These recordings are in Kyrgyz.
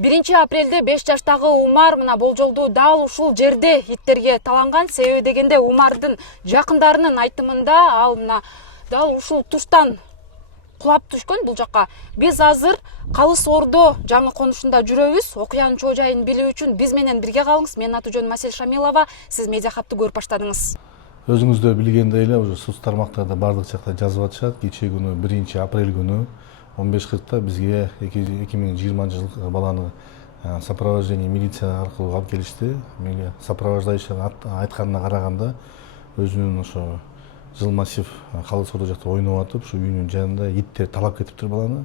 1-апрелде 5 жаштагы Умар мына болжолду дал ушул жерде иттерге таланган. Себеби дегенде Умардын жакындарынын айтымында ал мына дал ушул туштан кулап түшкөн бул жакка. Биз азыр Калыс Ордо жаңы конушунда жүрөбүз. Окуянын чоо жайын билүү үчүн биз менен бирге калыңыз. Менин аты-жөнүм Масель Шамилова. Сиз медиа хабты көрүп баштадыңыз. Өзүңүздөр билгендей эле уже соц тармактарда бардык жакта жазып атышат. Кечээ күнү 1-апрель күнү 15:40 бизге 2020 жыл баланы сопровождение милиция аркылуу алып келишти. Сопровождающий айтканына караганда өзүнүн ошо жыл массив Калыс Ордо жакта ойноп атып, ушу үйүнүн жанында иттер талап кетиптир баланы.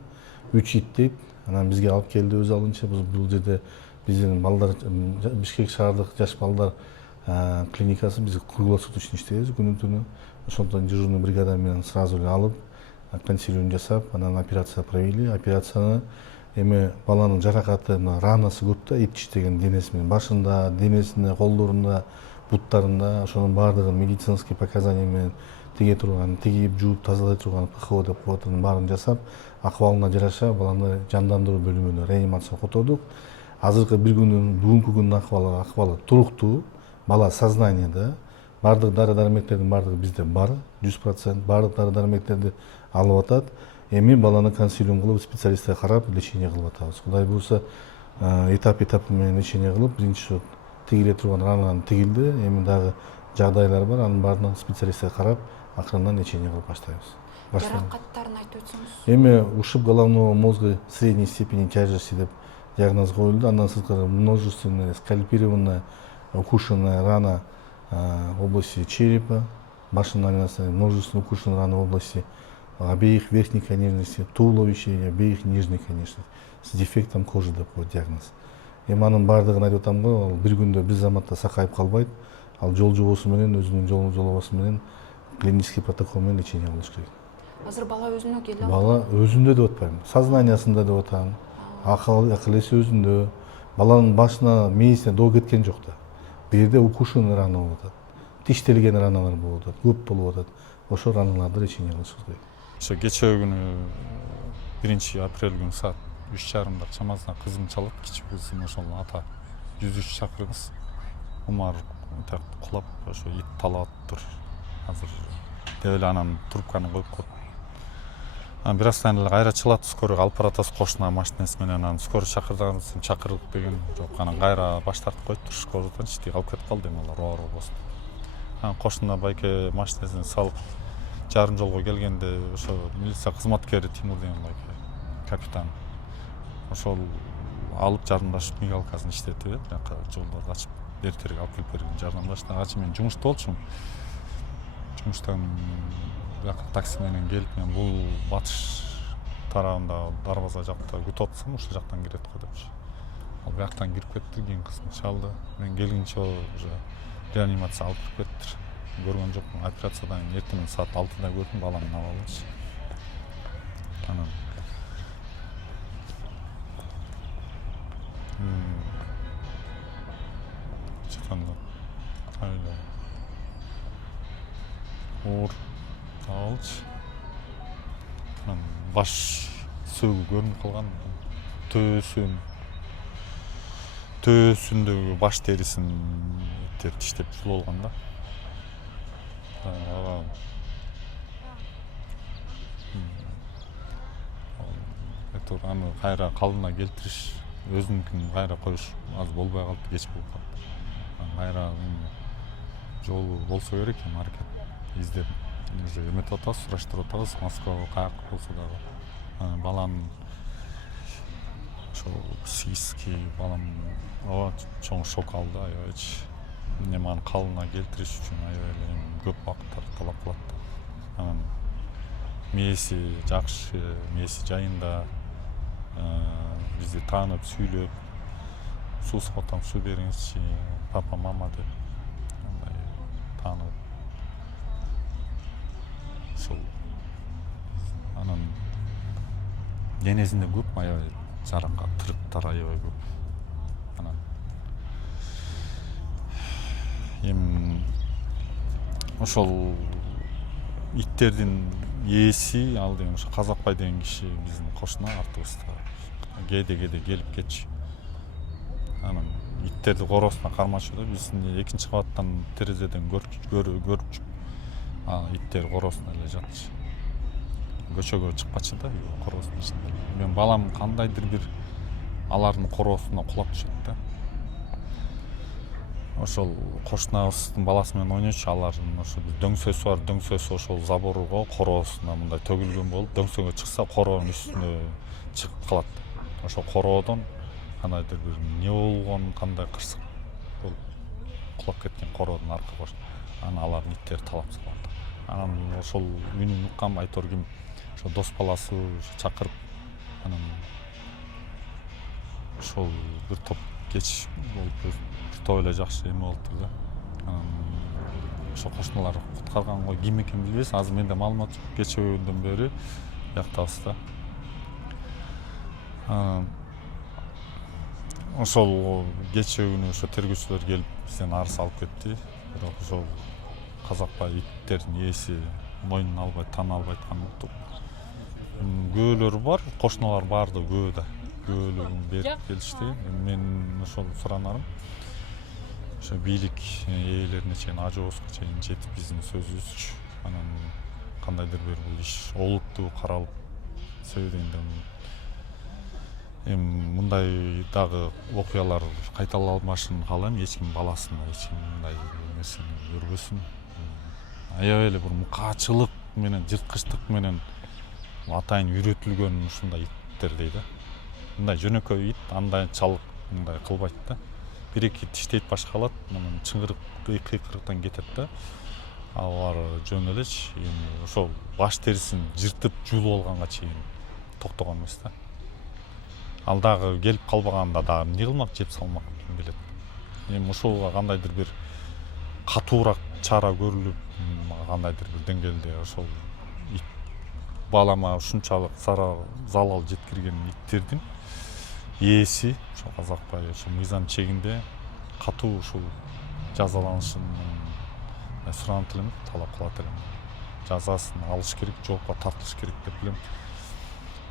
3 ит дейт. Анан бизге алып келди өз алынча. Бул жерде биздин балдар Бишкек шаардык жаш балдар клиникасы биз круглосуточный иштейбиз күнү-түнү. Ошондон дежурный бригада менен сразу эле алып, консилиум жасап, анан операция провели. Операцияны эми баланын жаракаты, ранасы көп да, ит тиштеген денеси менен башында, денесинде, колдорунда, буттарында, ошонун баардыгын медицинский показания менен тиге турган, тигип, жууп, тазалай турган ПХО деп коетунун баарын жасап, акыбалына жараша баланы жандандыруу бөлүмүнө реанимацияга котордук. Азыркы бүгүнкү күндүн акыбалы туруктуу, бала сознанияда, баардык дары-дармектердин баардыгы бизде бар, 100%, баардык дары-дармектерди алып атат. Эми баланы консилиум кылып, специалистке карап лечение кылып атабыз. Кудай буюрса, этап менен лечение кылып, биринчи тигиле турган рананы тигилди. Эми дагы жагдайлар бар, анын баарын специалистке карап, акырындан лечение кылып баштайбыз. Жаракаттарын айтып өтсөңүз. Эми ушиб головного мозга средней степени тяжести деп диагноз коюлду. Андан сырткары множественная скальпированная укушенная рана в области черепа, башынын айналасында множественная укушенная рана в области обеих верхних конечностей, туловища и обеих нижних конечностей с дефектом кожи деп коет диагноз. Эми анын баардыгын айтып атам го, ал бир күндө бир заматта сакайып калбайт. Ал жол жобосу менен, өзүнүн жолобосу менен клинический протокол менен лечение кылыш керек. Азыр бала өзүнө келе алат? Бала өзүндө деп атпайм, сознаниясында деп атам. Акыл эси өзүндө. Баланын башына, мээсине доо кеткен жок да. Бул жерде укушенный рана болуп атат. Тиштелген раналар болуп атат, көп болуп атат. Ошо раналарды лечение кылышыбыз керек. Ошо кечээ күнү 1-апрель күнү саат 3:30 чамасында кызым чалат, кичүү кызым, ошол ата 103 чакырыңыз. Умар кулап ошо ит талап тур. Азыр деп эле анан трубканы коюп коет. Бир аздан эле кайра чалат, скорый алып баратабыз кошуна машинеси менен. Анан скорый чакырганбыз, чакырдык деген жок. Анан кайра баш тартып коюптур, скорыйдан тиги алып кетип калды, эми алар оор болсун. Анан кошуна байке машинесин салып жарым жолго келгенде ошо милиция кызматкери Тимур деген байке капитан ошол алып жардамдашып мигалкасын иштетип бияка жолдорду ачып эртерээк алып келип берген жардамдашты. Ачы мен жумушта болчумун. Жумуштан бияка такси менен келип, мен бул батыш тарабында дарбаза жакта күтүп атсам, ошол жактан кирет го депчи. Ал бияктан кирип кетти, кийин кызым чалды. Мен келгенче уже реанимация алып кирип кеттир. Көргөн жокмун. Операциядан эртең саат 6-да көрдүм, баламдын абалынчы. Анан чыкканда айла оор алчы. Анан баш сөөгү көрүнүп калган. Төөсүндөгү баш терисин тиштеп жулуп алган да. Аны кайра калыбына келтириш, өзүнүкүн кайра коюш аз болбой калды, кеч болуп калды. Кайра жолу болсо керек, эми аракет издеп уже эметип атабыз, сураштырып атабыз, Москвага каяк болсо дагы. Баланын ошо психический балам чоң шок алды, аябайчы. Эми аны калыбына келтириш үчүн аябай эле көп убакыттар талап кылат. Анан мээси жакшы, мээси жайында, бизди таанып, сүйлөп, суу сап атам, суу бериңизчи, папа, мама деп андай таанып. Ошол анан денесинде көп аябай жаракат, тырыктар аябай көп. Анан эми ошол иттердин ээси ал деген ошо Казакбай деген киши биздин кошуна артыбызда кээде келип кетчү. иттерди короосуна кармашууда биз экинчи кабаттан терезеден көрчү иттер короосуна эле жатчу. Көчөгө чыкпачу да короосунун ичинде. Мен балам кандайдыр бир алардын короосуна кулап түшөт да. Ошол кошунабыздын баласы менен ойночу, алардын ошо дөңсөсү бар, дөңсөсү ошол заборго короосуна мындай төгүлгөн болуп, дөңсөөгө чыкса короонун үстүнө чыгып калат. Ошол короодон кандайдыр бир эмне болгон, кандай кырсык болуп кулап кеткен короодун аркы кош. Анан алардын иттери талап салат. Анан ошол үнүн уккан Айторгим ошо дос баласы чакырып, анан ошол бир топ кеч болуп топ эле жакшы эме болуптур да. Ошо кошуналар куткарган го ким экенин билбейбиз. Азыр менде маалымат жок. Кечөөдөн бери бияктабыз да. Ошол кечээ күнү ошо тергөөчүлөр келип бизден арыз алып кетти. Бирок ошол казакпай иттердин ээси мойнун албайт, тана албайт атканын уктук. Көөлөр бар, кошуналар барды көө да. Көөлөрүн берип келишти. Мен ошол суранарым ошо бийлик ээлерине чейин, ажообузга чейин жетип биздин сөзүбүзчү. Анан кандайдыр бир бул иш олуттуу каралып себебинде мындай дагы окуялар кайталанбашын каалайм. Эч ким баласына эч ким мындай нерсени көрбөсүн. Аябай эле бир мукаачылык менен, жырткычтык менен атайын үйрөтүлгөн ушундай иттердей да. Мындай жөнөкөй ит андай чалык мындай кылбайт да. Бир-эки тиштейт башка алат, анан чыңгырып кыйкырыктан кетет да. Алар жөн элечи. Эми ошол баш терисин жыртып жулуп алганга чейин токтогон эмес да. Ал дагы келип калбаганда дагы эмне кылмак, жеп салмак ким билет. Эми ошолго кандайдыр бир катуураак чара көрүлүп, кандайдыр бир деңгээлде ошол балама ушунчалык залал жеткирген иттердин ээси ошо казакпай ошо мыйзам чегинде катуу ушул жазаланышын суранып элем, талап кылат элем. Жазасын алыш керек, жоопко тартылыш керек деп билем.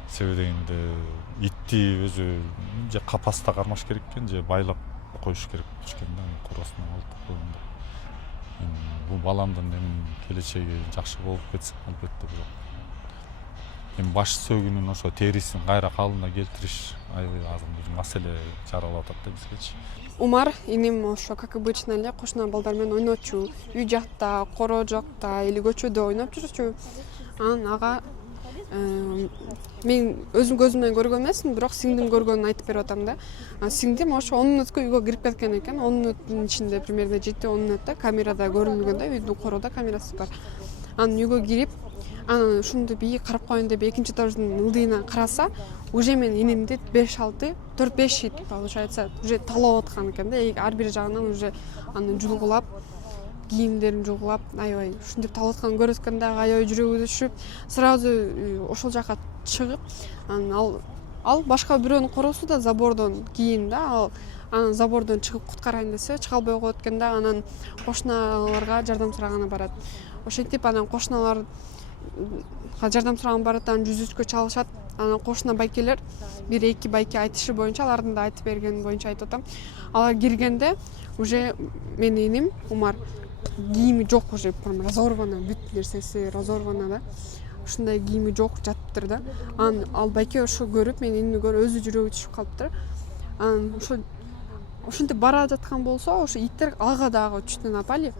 Себеби дегенде итти өзү же капаста кармаш керек экен, же байлап коюш керек экен да, короосуна алып койгондо. Бул баламдын келечеги жакшы болуп кетсин албетте, бирок эми баш сөөгүнүн ошо терисин кайра калыбына келтириш азыр бир маселе жаралып атат да бизгечи. Умар иним ошо как обычно эле кошуна балдар менен ойночу. Үй жакта, короо жакта или көчөдө ойноп жүрчү. Анан ага мен өзүм көзүм менен көргөн эмесмин, бирок сиңдим көргөнүн айтып берип атам да. Сиңдим ошо 10 мүнөткө үйгө кирип кеткен экен. 10 мүнөттүн ичинде примерно 7-10 мүнөттө камерада көрүлгөн да, үйдүн короодо камерасы бар. Анан үйгө кирип, анан ушунду бий карап коеюн деп экинчи этаждын ылдыйынан караса, уже мен инимди 5-6, 4-5 ит получается уже талап аткан экен да. Ар бир жагынан уже аны жулгулап, кийимдерин жулгулап, аябай ушинтип талап атканын көрөт экен да, аябай жүрөгү түшүп, сразу ошол жака чыгып, анан ал башка бирөөнүн короосу да забордон кийин да, анан забордон чыгып куткарайын десе, чыга албай коет экен да, анан кошуналарга жардам сураганы барат. Ошентип анан кошуналар жардам сураган барат, анан 103кө чалышат. Анан кошуна байкелер, 1-2 байке айтышы боюнча, алардын да айтып бергени боюнча айтып атам. Алар киргенде уже менин иним Умар кийими жок, уже разорвано, бүт нерсеси разорвано да. Ушундай кийими жок жатыптыр да. Анан ал байке ошо көрүп, менин инимди көрүп, өзү жүрөгү түшүп калыптыр. Анан ошентип бара жаткан болсо, ошо иттер ага дагы чүтүн напали.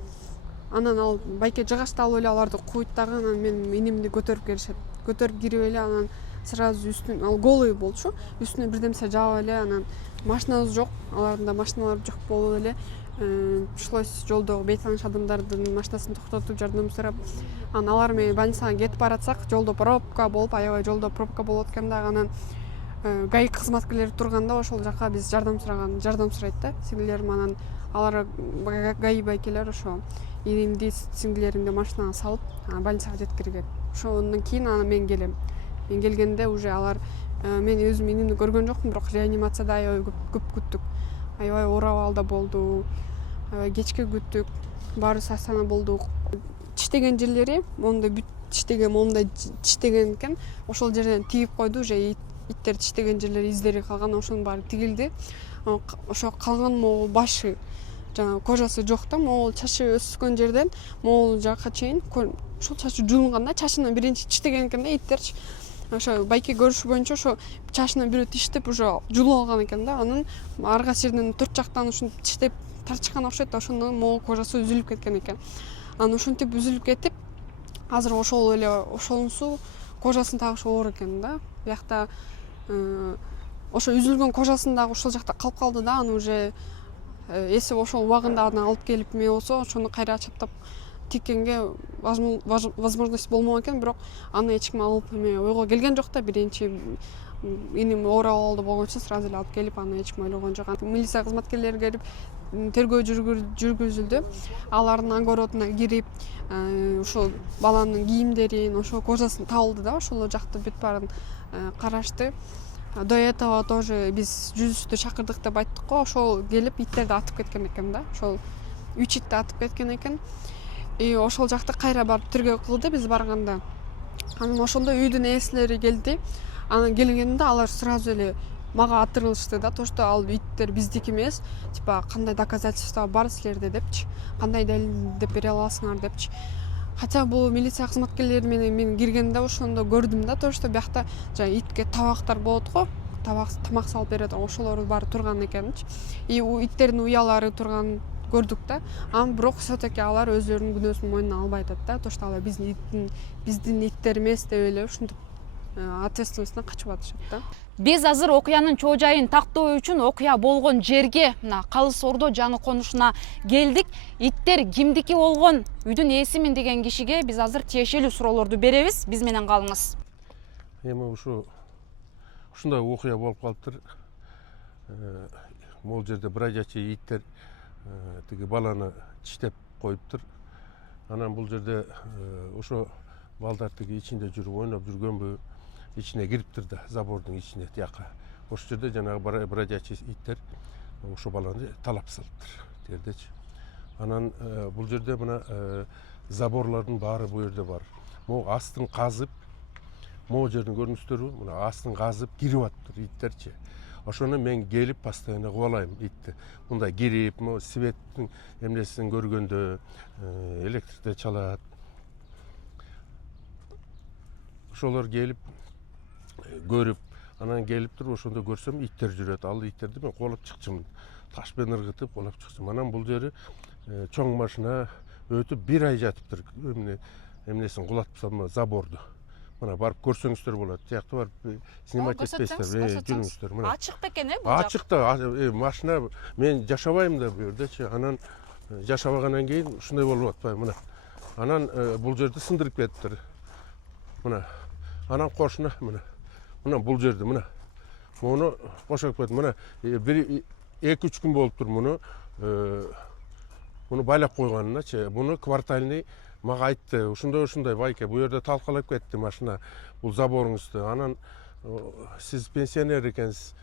Анан ал байке жыгачты алып эле аларды куйт дагы, анан менин инимди көтөрүп келишет. Көтөрүп кирип эле, анан сразу үстүн ал голый болчу, үстүнө бир нерсе жаап эле, анан машинабыз жок, алардын да машиналары жок болуп эле, пришлось жолдогу бей тааныш адамдардын машинасын токтотуп жардам сурап, анан алар менен больницага кетип баратсак, жолдо пробка болуп, аябай жолдо пробка болуп аткан да, анан ГАИ кызматкерлери турганда ошол жака биз жардам сурайт да, сиңдилерим. Анан алар ГАИ байкелер ошо инимди, сиңдилеримди машинага салып, больницага жеткирген. Ошондон кийин анан мен келем. Мен келгенде уже алар, мен өзүм инимди көргөн жокмун, бирок реанимацияда аябай көп күттүк. Аябай оор абалда болду, кечке күттүк, баары састана болдук. Тиштеген жерлери, моундай бүт тиштеген, моундай тиштеген экен. Ошол жерден тигип койду, уже иттер тиштеген жерлери издери калган, ошонун баары тигилди. ошо калган могул башы жана кожасы жок да, могул чачы өскөн жерден могул жакка чейин ушул чачы жуулганда чачынан биринчи тиштеген экен да иттерчи. Ошо байке көрүшү боюнча ошо чачынан бирөө тиштеп уже жулуп алган экен да. Анын арга жерден төрт жактан ушинтип тиштеп тарчыккан окшойт да, ошондон могул кожасы үзүлүп кеткен экен. Анан ушинтип үзүлүп кетип, азыр ошол эле ошонусу кожасын тагыш оор экен да. Биякта ошо үзүлгөн кожасын дагы ошол жакта калып калды да. Аны уже эси ошол убагында аны алып келип эме болсо, ошону кайра чаптап тиккенге возможность болмок экен, бирок аны эч ким алып эме ойго келген жок да. Биринчи иним оор абалда болгончо сразу эле алып келип, аны эч ким ойлогон жок. Милиция кызматкерлери келип тергөө жүргүзүлдү. Алардын огородуна кирип, ошол баланын кийимдерин, ошо кожасын табылды да. Ошол жакты бүт баарын карашты. До этого тоже биз жүзүстү чакырдык деп айттык го. Ошол келип иттерди атып кеткен экен да. Ошол 3 итти атып кеткен экен. Ошол жакты кайра барып тергөө кылды биз барганда. Анан ошондо үйдүн ээселери келди. Анан келгенде алар сразу эле мага атырылышты да, то что ал иттер биздики эмес, типа кандай доказательства бар силерде депчи, кандай далил деп бере аласыңар депчи. Хотя бул милиция кызматкерлери менен мен киргенде ошондо көрдүм да, то что биякта жана итке табактар болот го, тамак салып берет, ошолор баары турган экенчи. Иттердин уялары турган көрдүк да. Ам бирок все-таки алар өзлөрүнүн күнөөсүн мойнуна албай атат да, то что алар биздин иттер эмес деп эле ушинтип ответственностьтан качып атышат да. Биз азыр окуянын чоо жайын тактоо үчүн окуя болгон жерге, мына Калыс Ордо жаңы конушуна келдик. Иттер кимдики болгон, үйдүн ээсимин деген кишиге биз азыр тиешелүү суроолорду беребиз. Биз менен калыңыз. Эми ушундай окуя болуп калыптыр. Могул жерде бродячий иттер тиги баланы тиштеп коюптур. Анан бул жерде ошо балдар тиги ичинде жүрүп ойноп жүргөнбү, ичине кириптир да, забордун ичине тияка. Ошол жерде жанагы бродячий иттер ошо баланы талап салыптыр тигердечи. Анан бул жерде мына заборлордун баары бул жерде бар. Могу астын казып, могу жердин көрүнүштөрү мына астын казып кирип атыптыр иттерчи. Ошону мен келип постоянно кубалайм итти. Мындай кирип, светтин эмнесин көргөндө электрде чалат. Ошолор келип көрүп, анан келип туруп ошондо көрсөм иттер жүрөт. Ал иттерди мен кубалап чыкчумун. Ташпен ыргытып кубалап чыкчум. Анан бул жери чоң машина өтүп 1 ай жатыптыр. Эмнесин кулатсам заборду. Мына барып көрсөңүздөр болот. Тиякта барып снимать этпейсиздер. Жүрүңүздөр. Мына Ачык бекен бул жак. Ачык да, машина мен жашабайм да бу жердечи. Анан жашабагандан кийин ушундай болуп атпайбы мына. Анан бул жерди сындырып кетиптир. Мына. Анан кошуна мына бул жерди мына. Муну кошоп кетти. Мына 1-2 күн болуптур муну байлап койгонуначы. Муну квартальный мага айтты. Ушундай байке бу жерде талкалап кетти машина. Бул заборуңузду. Анан сиз пенсионер экенсиз.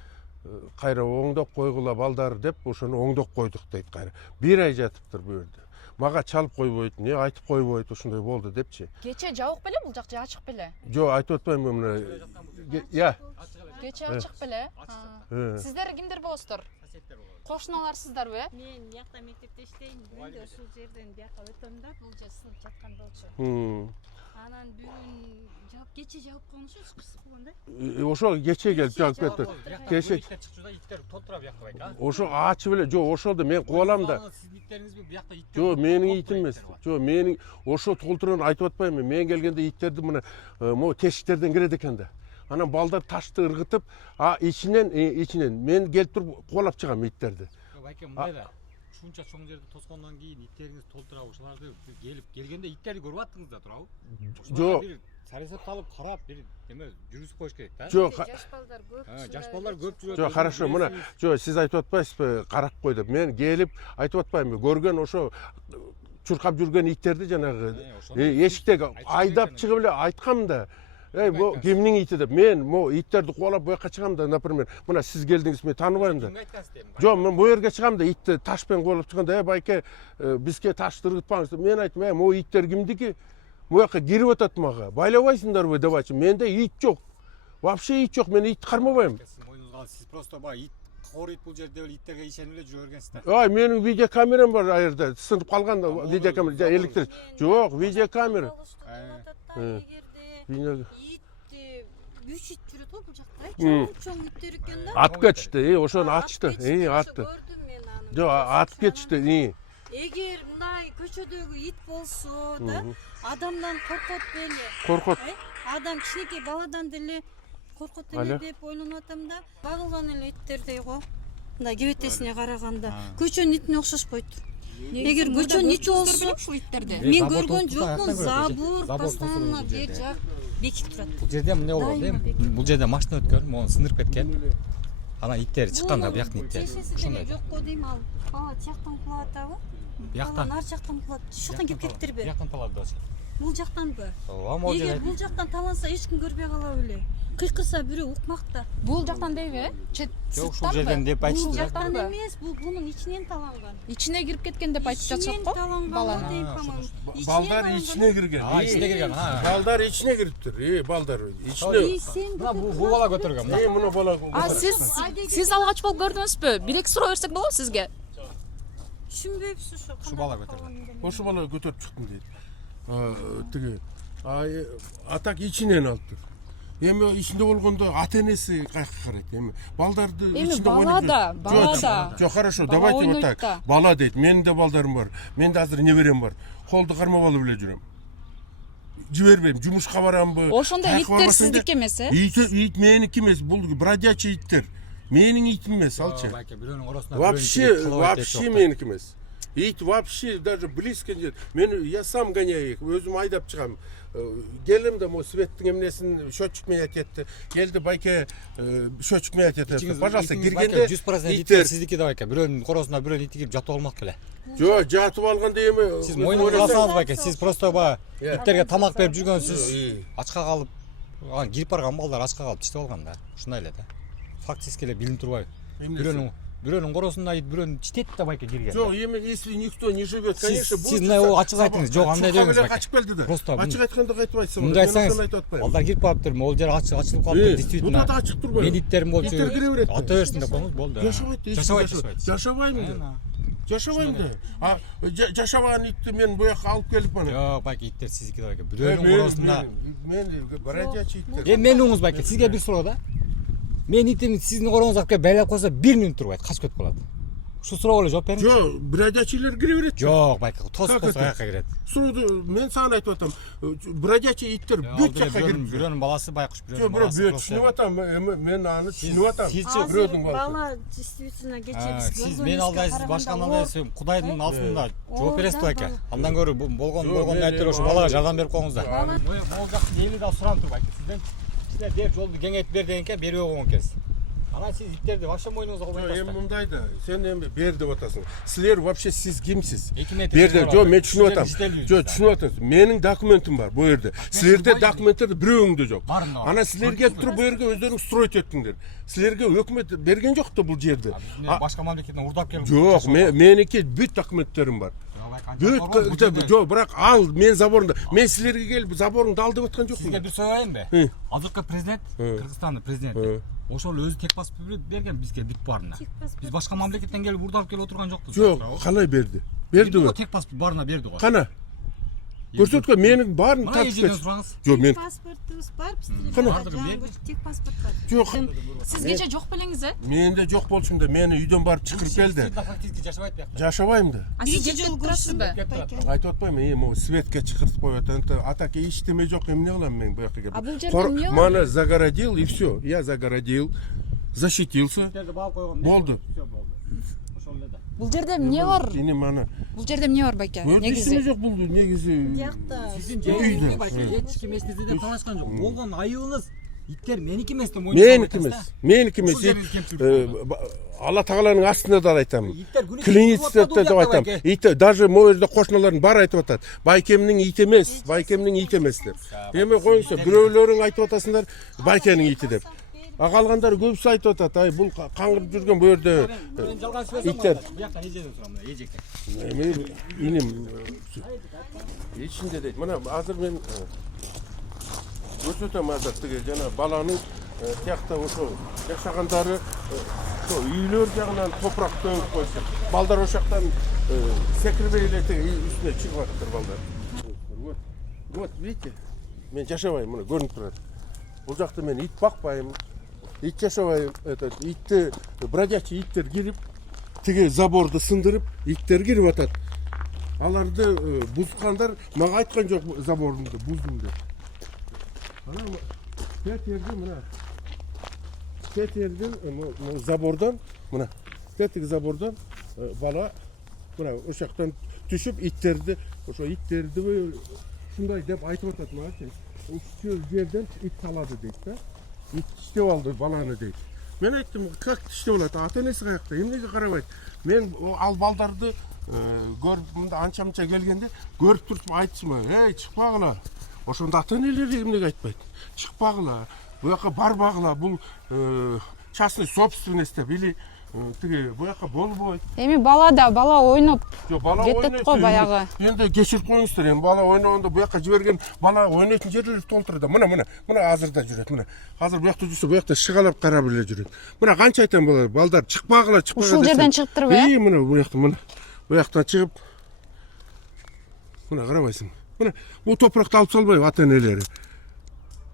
Кайра оңдоп койгула балдар деп ошону оңдоп койдук дейт кайра. 1 ай жатыптыр бу жерде. Мага чалып койбойт, не айтып койбойт, ошондой болду депчи. Кече жабык беле бул жак же ачык беле? Жок, айтып атпайм мына. Я. Кече ачык беле? Сиздер кимдер болосуздар? Соседтер болот. Кошуналарсыздарбы? Мен бияқта мектепте иштейм. Мен де ушул жерден бияққа өтөм да, бул жер сынып жаткан болчу. Анан бүгүн кече жабып койгонсуз, кырсык болгондой. Ошо кече келип жабып кетти. Кече чыкчуда иттер толтура бияқта байка. ошо ачып эле, жок ошолду мен кубалам да. Сиздин иттериңизби бияқта ит? Жок, менин итим эмес. Жок, менин ошо толтурууну айтып атпаймынбы. Мен келгенде иттерди мына могу тешиктерден кирет экен да. Анан балдар ташты ыргытып, ичинен мен келип туруп кубалап чыгам иттерди. Байке мындай да. Ушунча чоң жерди тоскондон кийин иттериңиз толтурабы, ошоларды келгенде иттерди көрүп аттыңыз да турабы? Жок. Саресеп алып карап, бир эме жүргүзүп коюш керек да. Жок. Жаш балдар көп. Жаш балдар көп жүрөт. Жок, хорошо, мына. Жок, сиз айтып атпайсызбы, карап кой деп. Мен келип айтып атпаймынбы, көргөн ошо чуркап жүргөн иттерди жанагы эшиктеги айдап чыгып эле айткам да. Бу кимдин ити деп. Мен могу иттерди кубалап буяка чыгам да, например, мына сиз келдиңиз, мен тааныбайм да. Жок, мен бу жерге чыгам да, итти ташпен кубалап чыкканда, байке, бизге ташты ыргытпаңыз деп. Мен айттым, могу иттер кимдики? Буяка кирип атат мага. Байлабайсыңдарбы деп айтчым. Менде ит жок. Вообще ит жок. Мен ит кармабайм. Сиз просто баа ит оор ит бул жерде эле иттерге ишенип эле жүрө бергенсиздер. Ай, менин видео камерам бар айырда. Сынып калган видео камера, электр. Жок, видео камера. Эгерде ит 3 ит жүрөт го бул жакта. Чоң иттер экен да. Атып кетишти, ошону атышты. Атты. Көрдүм мен аны. Жок, атып кетишти. Эгер мындай көчөдөгү ит болсо да, адамдан коркот беле. Коркот. Адам кичинекей баладан деле коркот эле деп ойлонуп атам да. Багылган эле иттердей го. Мындай кебетесине караганда көчөнүн итине окшошпойт. Эгер көчөнүн ити болсо, ушул иттерди. мен көргөн жокмун, забор постоянно бер жак бекип турат. Бул жерде эмне болот эми? Бул жерде машина өткөн, могу сындырып кеткен. Анан иттер чыкканда бияктын иттери. Ошондой жок го дейм, ал бала тияктан кулап атабы? Бияктан. Ар жактан кулат. Ушуктан кеп кеттерби? Бияктан талады болчу. Бул жактанбы? Ооба, Эгер бул жактан таланса эч ким көрбөй кала беле. Кыйкырса бирөө укмак да. Бул жактан дейби? Жок, ушул жерден деп Бул айтышты. жактан эмес, бул бунун ичинен таланган. Ичине кирип кеткен деп айтып жатышат го. Баланы дейм, по-моему. Балдар ичине кирген. Ичине кирген. Балдар ичине кириптир. Балдар ичине. Мына бул бала көтөргөн. Мына бала. Сиз алгач болуп көрдүңүзбү? Бир эки суроо берсек болобу сизге? Түшүнбөйбүз ошо. Ушу бала көтөргөн. Ошо бала көтөрүп чыктым дейт. Тиги атак ичинен алды. Эми ичинде болгондо ата энеси кайыкка карайт. Эми балдарды ичинде балада. Жок, хорошо, давайте вот так. Бала дейт. Менин да балдарым бар. Менде азыр неберем бар. Колду кармап алып эле жүрөм. Жибербейм, жумушка барамбы? Ошондо иттер сиздики эмес, э? Ит меники эмес, бул бродячий иттер. Менин итим эмес, алчы. Бирөөнүн оросуна Вообще меники эмес. Ит вообще даже близко нет. Я сам гоняю их, өзүм айдап чыгам. Келдим да мо светтин эмнесин счетчик менен айтты. Келди байке счетчик менен айтты. Пожалуйста, киргенде 100% иттер сиздики да байке. Бирөөнүн коросуна бирөөнүн ити кирип жатып алмак беле. Жок, жатып алганда эми Сиз мойнуңузга алсаңыз байке, сиз просто баягы иттерге тамак берип жүргөнсүз. Ачка калып, кирип барган балдар ачка калып тиштеп алган да. Ушундай эле да. Фактически эле билинип турбайбы? Бирөөнүн коросунда ит бирөөнүн читет да байке кирген. Жок, эми если никто не живет, конечно, Сиз мына ачык айтыңыз. Жок, андай деңиз байке. Качып келди да. Просто ачык айтканда кайтып айтсам. Мындай айтсаңыз, балдар кирип калыптыр, могул жер ачылып калыптыр, действительно. Бутат ачык турбайбы? Мен иттерим болчу. Иттер кире берет. Ата берсин деп коюңуз, болду. Жашабайм да. Жашабайм да. Жашабаган итти мен бу жака алып келип мына. Жок, байке, иттер сиздики да байке. Бирөөнүн коросунда. Мен бродячий иттер. Эми менин уңуңуз байке, сизге бир суроо да. Мен итим сиздин корооңузга келип байлап койсо 1 мүнөт турбайт, качып кетип калат. Ушул суроого эле жооп бериңиз. Жок, бродячийлер кире берет. Жок, байке, тосуп койсо каяка кирет. Сурооду мен сага айтып атам. Бродячий иттер бүт жака кирип. Бирөөнүн баласы байкуш, Жок, бирөө түшүнүп атам. Мен аны түшүнүп атам. Бирөөдүн баласы. Бала действительно кечээ Сиз мен алдайсыз, башканы алдайсыз. Кудайдын алдында жооп бересиз байке. Андан көрө болгону айтып ошо балага жардам берип коюңуз да. Могул жактын эли да суранып тур байке. Сизден силер бер жолду кеңейтип бер деген экен, бербей койгон экенсиз. Анан сиз иттерди вообще мойнуңузга албай Эми атасыздар. мындай да, сен эми бер деп атасың. Силер вообще сиз кимсиз? Бер деп, жок, мен түшүнүп атам. Жок, түшүнүп атам. Менин документим бар бу жерде. Силерде документтер бирөөңдө жок. Анан силер келип туруп бу жерге өздөрүң строить эттиңдер. Силерге өкмөт берген жок да бул жерди. Башка мамлекеттен урдап келип. Жок, меники бүт документтерим бар. Бүт, жок, бирок ал мен заборунда. Мен силерге келип заборунду ал деп аткан жокмун. Сизге бир суроо берейинби? Азыркы президент, Кыргызстандын президенти. Ошол өзү тек паспорт берген бизге бүт баарына. Биз башка мамлекеттен келип урдалып келип отурган жокпуз. Жок, калай берди? Бердиби? Тек паспорт баарына берди го. Кана? Көрсөткөн менин баарын тартып. Жок, мен паспортубуз бар, биздин тек паспорт бар. жок. Сизгече жок белеңиз, э? Менде жок болчумун да, мени үйдөн барып чакырып келди. Фактически жашабайт бияқта. Жашабайм да. Сиз жетип турасызбы? Айтып атпайм, эми светке чакыртып коет. Атака эчтеме жок, эмне кылам мен бу жака келип. А бул жерде эмне бар? Мана загородил и все. Я загородил, защитился. Болду. Бул жерде эмне бар? Эми мана. Бул жерде эмне бар байке? Негизи жок бул, негизи. Биякта Сиздин жериңизди байке, эч ким эчнерсе деп талашкан жок. Болгон айылыңыз иттер меники эмес деп Меники эмес. Меники эмес. Алла Тағаланың астында да айтам. Клиницада деп айтам. Ит даже могу жерде кошуналарым бар айтып атат. Байкемнин ити эмес, байкемнин ити эмес деп. Эми коюңуздар, бирөөлөрүң айтып атасыңдар, байкенин ити деп. Калгандар көбүсү айтып атат, ай бул каңгырып жүргөн бу жерде иттер. Бияктан эжеден сурам, эжекте. Мен иним ичинде дейт. Мына азыр мен көрсөтөм азыр тиги жана баланын тиякта ошо жашагандары ошо үйлөр жагынан топурак төгүп койсун. Балдар ошактан секирбей эле үстүнө чыгып атыптыр балдар. Вот, видите? Мен жашабайм, мына көрүнүп турат. Бул жакта мен ит бакпайм. Ит жашабайм. Итти бродячий иттер кирип, тиги заборду сындырып, иттер кирип атат. Аларды бузгандар мага айткан жок заборду буздум деп. Анан кетерди мына. Кетердин забордон, мына. Тетиги забордон бала мына ошактан түшүп иттерди, ошо иттерди ушундай деп айтып атат мага. Ушул жерден ит талады дейт да. Ит иштеп алды баланы дейт. Мен айттым, как иштеп алат? Ата-энеси каякта? Эмнеге карабайт? Мен ал балдарды көрүп мында анча-мынча келгенде көрүп туруп айтсымы? Эй, чыкпагыла. Ошондо ата-энелери эмнеге айтпайт? Чыкпагыла. Бу жака барбагыла. Бул частный собственность деп или тиги бу жака болбойт. Эми бала ойноп Бала кетет го баягы. Енді кешіріп қойыңыздар, енді бала ойнағанда бұл жаққа жіберген бала ойнайтын жерлер толтырды. Мына азырда жүреді, мына. Азыр бұл жақта жүрсе, бұл жақта шығалап қарап еле жүреді. Мына қанша айтам болар, балдар шықпағыла. Ушул жерден шығып тұрып, е? Мына бұл жақтан шығып. Мына қарабайсың. Мына бұл топырақты алып салбай ата-енелері.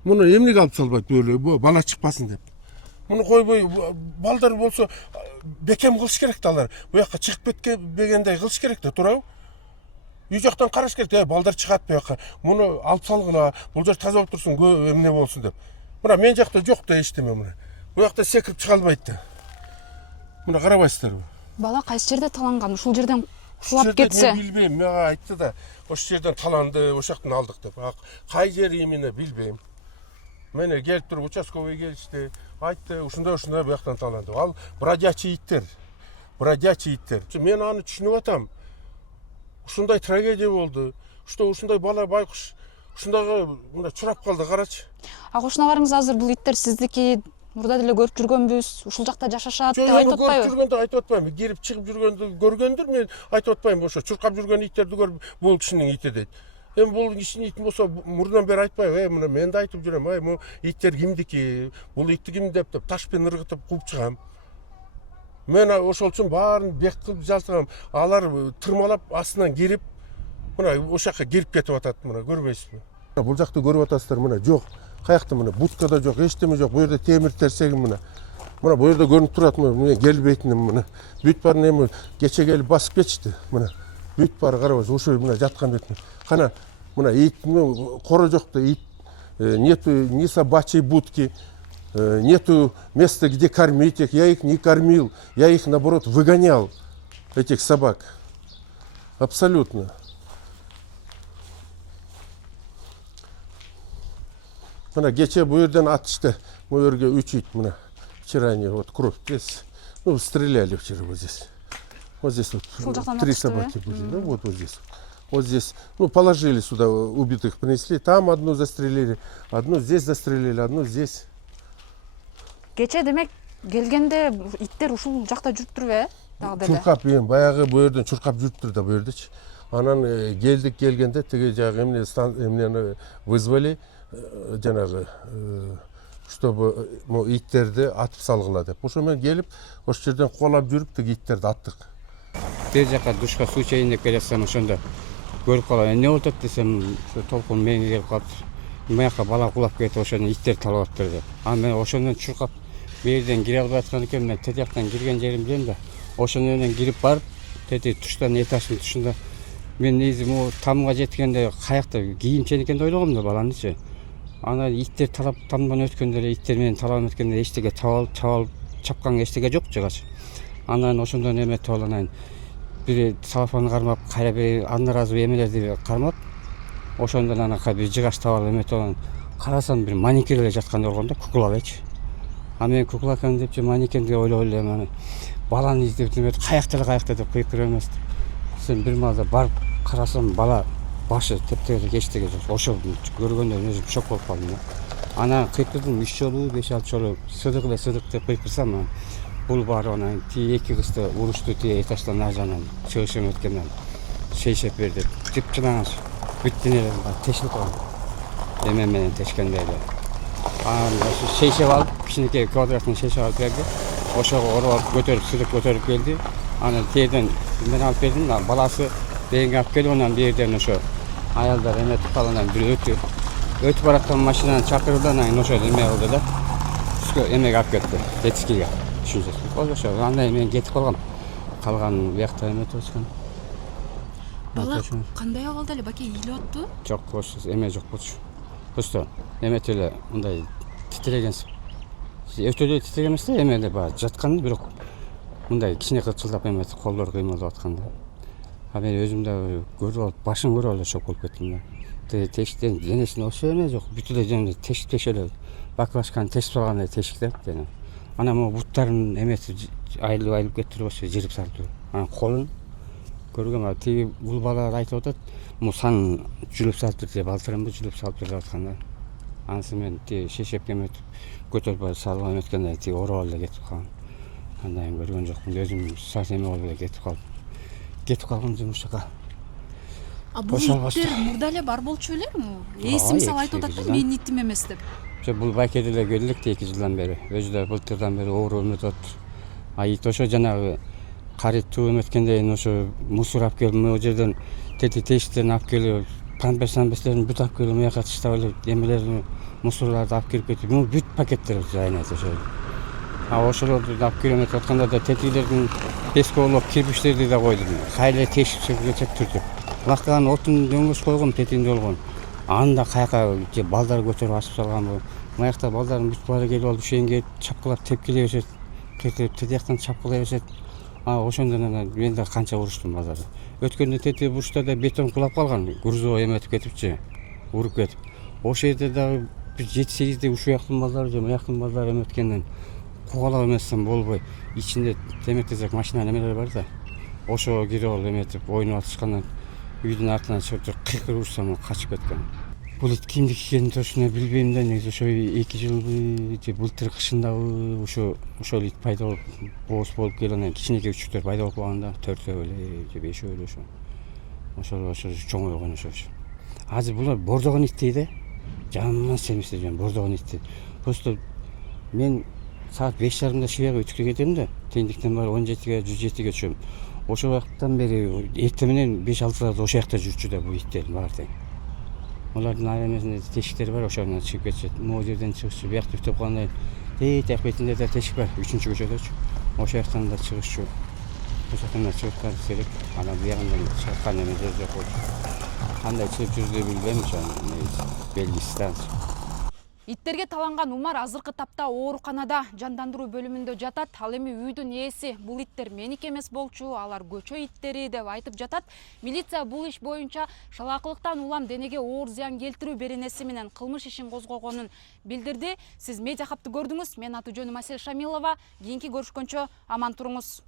Мұны емнеге алып салбайды бөлі, бала шықпасын деп. Мұны қойбай, балдар болса бекем қылыш керек талар. Бұл жаққа шығып кетпегендей қылыш керек те, тұрау. Үй жақтан қараш керек, балдар шығат бұл жаққа. Мұны алып салғыла, бұл жер таза болып тұрсын, емне болсын деп. Мұна мен жақта жоқ та ештеме мұна. Бұл жақта секіріп шыға албайды да. Мұна қарабайсыздар. Бала қайсы жерде таланған? Ушул жерден құлап кетсе? Мен билбейм, мага айтты да, ошол жерден таланды, ошақтан алдық деп. Қай жер именно билбейм. Мені келіп тұрып, участковый келішті, айтты, ушундай бұл жақтан таланды. Ал бродячий иттер. Мен аны түшініп атам. Ушундай трагедия болды. Ушундай бала байкуш, ушундайга мына чурап калды, карачы. Кошуналарыңыз азыр бул иттер сиздики мурда деле көрүп жүргөнбүз, ушул жакта жашашат деп айтып атпайбы? Көрүп жүргөндө айтып атпайм. Кирип чыгып жүргөндө көргөндүр, мен айтып атпайм. Ошо чуркап жүргөн иттерди көрүп, бул кишинин ити дейт. Эми бул кишинин ити болсо мурдан бери айтпайбы? Мына мен да айтып жүрөм, бул иттер кимдики, бул итти ким деп ташпен ыргытып кууп чыгам. Мен ошол үчүн баарын бек кылып жалтырам. Алар тырмалап астынан кирип, мына ошол жака кирип кетип атат, мына көрбөйсүзбү? Бул жакты көрүп атасыздар, мына жок. Каякта мына будкада жок, эчтеме жок. Бу жерде темир терсегим мына. Мына бу жерде көрүнүп турат, мына келбейтиним мына. Бүт барын эми кече келип басып кетишти, мына. Бүт бары карабайсыз, ошо мына жаткан бетине. Кана мына ит коро жок да, ит нету ни собачьей будки, нету места, где кормить их. Я их не кормил, я их наоборот выгонял, этих собак. Абсолютно. Мына кече бу жерден атышты, бу жерге 3 ит, мына. Вчера они вот кровь здесь, стреляли вчера вот здесь. Вот здесь вот 3 собаки были, да, вот здесь. Вот здесь, положили сюда убитых, принесли, там одну застрелили, одну здесь застрелили, одну здесь. Кече демек келгенде иттер ушул жакта жүрүп турбу, э? Дагы деле. Чуркап, баягы бу жерден чуркап жүрүптүр да бу жердечи. Анан келгенде тиги жагы эмнени вызвали, жанагы, чтобы иттерди атып салгыла деп. Ошо мен келип, ошол жерден кубалап жүрүп тиги иттерди аттык. Бер жака душка суу чейин деп келесем, ошондо көрүп калам. Эмне болуп атат десем, ошо толкун менге келип калыптыр. Маяка бала кулап кетип, ошону иттер талап атыптыр деп. Анан мен ошондон чуркап берден кире албай аткан экен, мен тет жактан кирген жерим билем да. Ошондон менен кирип барып, тети туштан этаждын тушунда мен негизи могу тамга жеткенде каякта кийимчен экен деп ойлогом да баланычы. Анан иттер талап тамдан өткөндө эле иттер менен талап өткөндө эчтеке чапкан эчтеке жок жыгач. Анан ошондон эметип алып бир телефон кармап, кайра бир анразы эмелерди кармап, ошондон анан бир жыгач таап алып эметип алып карасам бир манекен эле жаткан болгон да, кукла элечи. А мен кукла экен депчи манекенди ойлоп элем, баланы издеп эметип каякта деп коюп бере эмес. Сен бир маалда барып карасам бала башы тептегеле эчтеке жок. Ошо көргөндө өзүм шок болуп калдым да. Анан кыйкырдым 3 жолу, 5-6 жолу сыдык деп кыйкырсам, бул баары анан эки кызды урушту, этаждан ар жагынан чыгышым өткөндөн шейшеп берди. Жыпчылаңыз бүт денелерим тешилип калган. Эме менен тешкенде эле. Анан шейшеп алып, кичинекей квадратный шейшеп алып берди. ошого оруп алып көтөрүп сыдык көтөрүп келди. Анан терден мен алып бердим, баласы бегинге алып келип, анан берден ошо аялдар эметип калгандан бир өтүп бараткан машинаны чакырды, анан ошо эме кылды да. Эмеге алып кетти, детскийге. Түшүнсөзсүз. Ошо андай мен кетип калгам. Калган биякта эметип өскөн. Бала кандай абалда эле баке, ийилип аттыбы? Жок, эме жок болчу. Просто эметип эле мындай титирегенсип. Өтө эле титиреген эмес да, эме эле баягы жаткан, бирок мындай кичине кылчылдап эметип колдору кыймылдап атканда. А мен өзүм да көрүп алып, башын көрүп алып шок болуп кеттим да. Тешиктен денесине ошо эме жок, бүт эле жөнүндө тешик эле баклажканы тешип салгандай тешик да. Анан могу буттарын эметип айылып кетирип ошо жирип салып. Анан колун көргөм, тиги бул балалар айтып атат, мусанын жүлүп салыптыр деп, балтырымды жүлүп салыптыр деп атканда. Анысы мен тиги шешепке эметип көтөрүп барып салып эметкенде тиги оруп алып эле кетип калган. Андайын көргөн жокмун. Өзүм сас эме болуп эле кетип калгам жумуш жака. Бул иттер мурда эле бар болчу белерми? Эси мисалы айтып атат да, менин итим эмес деп. Бул байкеде эле көрдүк 2 жылдан бери. Өзү да былтырдан бери оору эметип атат. Ит ошо жанагы карый туу эметкенден ошо мусор алып келип, могу жерден тешиктерин алып келип, памперстерин бүт алып келип, мыяка таштап эле эмелерин, мусорларды алып келип кетип, бүт пакеттер жайнайт ошо. Ошолорду алып келип эметип атканда да тетилердин песколоп кирпичтерди да койдум. Кайра тешикчек түрдүп. Лаккан отун дөңгөс койгон, тетинде болгон. Аны да каяка балдар көтөрүп асып салганбы. Маякта балдардын бүт баары келип алып, ушенге чапкылап тепкилей беришет. Тетияктан чапкылай беришет. Ошондон мен да канча уруштум балдарды. Өткөндө тети бурчта да бетон кулап калган, грузовой эметип кетипчи, уруп кетип. Ошол жерде дагы 7-8 ушуяктын балдары же мыяктын балдары эметкенден кугалап эмесем болбой, ичинде темек-тезек машинанын эмелери бар да. Ошого кирип алып эметип ойноп атышкандан үйдүн артынан чыгып кыйкыр урсам качып кеткен. Бул ит кимдики экенин точно билбейм да, негизи ошо 2 жылбы же былтыр кышындабы ошол ит пайда болуп, бооз болуп келип, анан кичинекей күчүктөр пайда болуп калган да, 4 эле же 5 эле ошо чоңойгон ошо. Азыр булар бордогон ит дейт, жаман семиздеп жүргөн бордогон итти. Просто мен саат 5:30 шибеге өтүккө кетем да, тендиктен баары 17-ге 107-ге түшөм. Ошол убакыттан бери эрте менен 5-6 саат ошол жакта жүрчү да бул иттер баары. Олардын айремесинде тешиктер бар, ошодан чыгып кетишет. Могу жерден чыгышчу, биякта бүтөп калгандай. Тияк бетинде да тешик бар, 3-көчөдөчү. Ошол жактан да чыгышчу. Ошол жактан да чыгып калыш керек. Анан биягынан чыккан эме жер жок болчу. Кандай чыгып жүрдү билбейм, белгисиз да. Иттерге таланган Умар азыркы тапта ооруканада жандандыруу бөлүмүндө жатат. Ал эми үйдүн ээси бул иттер меники эмес болчу, алар көчө иттери деп айтып жатат. Милиция бул иш боюнча шалаакылыктан улам денеге оор зыян келтирүү беренеси менен кылмыш ишин козгогонун билдирди. Сиз Медиа Хабты көрдүңүз. Мен аты жөнүм Асель Шамилова. Кийинки көрүшкөнчө аман туруңуз.